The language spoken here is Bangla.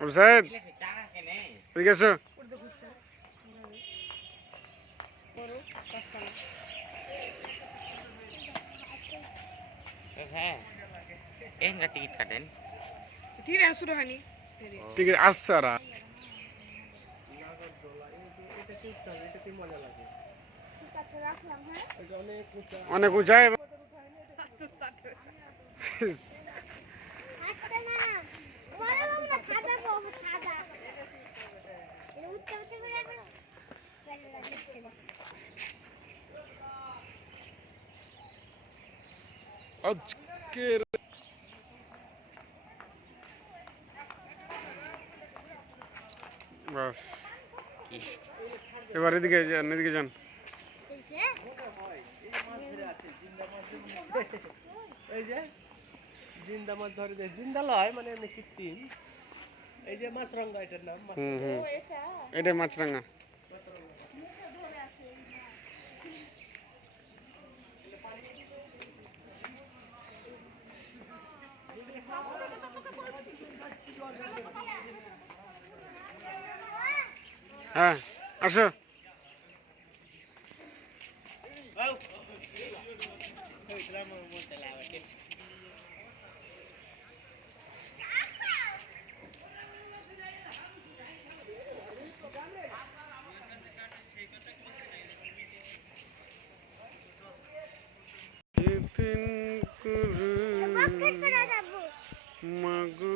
অবসাদ ঠিক আছে হ্যাঁ এখানকার টিকিট কাটেন টিকিট আসছে আর অনেক উঁচাই আজকের বাস এবার এদিকে যান এদিকে যান এই যে জিন্দা মাছ ধরে দেয় জিন্দা লয় মানে এমনি কৃত্রিম এই যে মাছরাঙ্গা এটার নাম এটা মাছরাঙা হ্যাঁ আসো মাগো